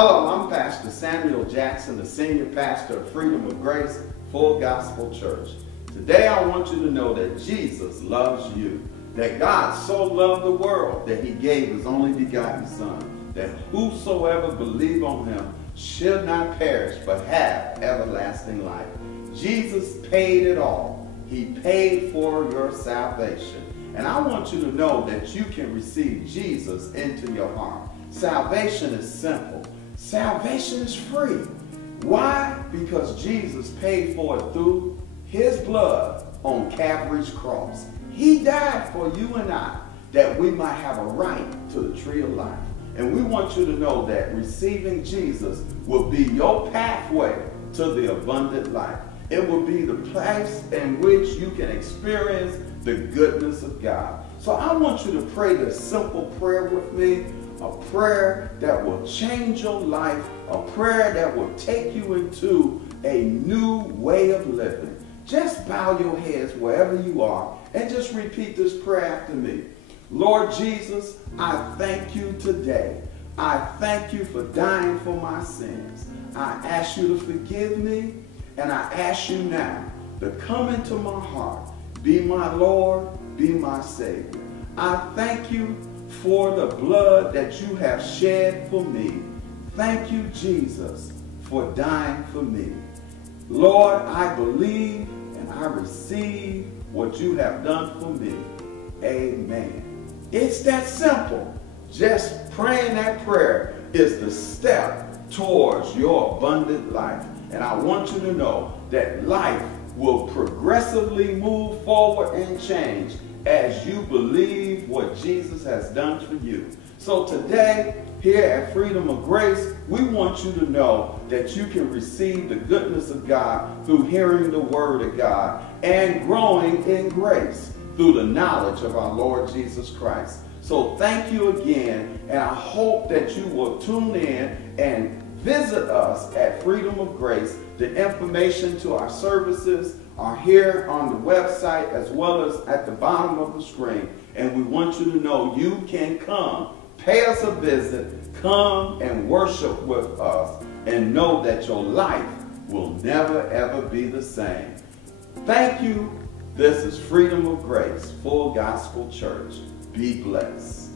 Hello, I'm Pastor Samuel Jackson, the Senior Pastor of Freedom of Grace Full Gospel Church. Today I want you to know that Jesus loves you, that God so loved the world that he gave his only begotten Son, that whosoever believe on him should not perish but have everlasting life. Jesus paid it all. He paid for your salvation. And I want you to know that you can receive Jesus into your heart. Salvation is simple. Salvation is free. Why? Because Jesus paid for it through his blood on Calvary's cross. He died for you and I that we might have a right to the tree of life. And we want you to know that receiving Jesus will be your pathway to the abundant life. It will be the place in which you can experience the goodness of God. So I want you to pray this simple prayer with me, a prayer that will change your life, a prayer that will take you into a new way of living. Just bow your heads wherever you are and just repeat this prayer after me. Lord Jesus, I thank you today. I thank you for dying for my sins. I ask you to forgive me, and I ask you now to come into my heart. Be my Lord, be my Savior. I thank you for the blood that you have shed for me. Thank you, Jesus, for dying for me. Lord, I believe and I receive what you have done for me. Amen. It's that simple. Just praying that prayer is the step towards your abundant life. And I want you to know that life will progressively move forward and change as you believe what Jesus has done for you. So today, here at Freedom of Grace, we want you to know that you can receive the goodness of God through hearing the word of God and growing in grace through the knowledge of our Lord Jesus Christ. So thank you again, and I hope that you will tune in and visit us at Freedom of Grace. The information to our services are here on the website as well as at the bottom of the screen. And we want you to know you can come, pay us a visit, come and worship with us, and know that your life will never ever be the same. Thank you. This is Freedom of Grace Full Gospel Church. Be blessed.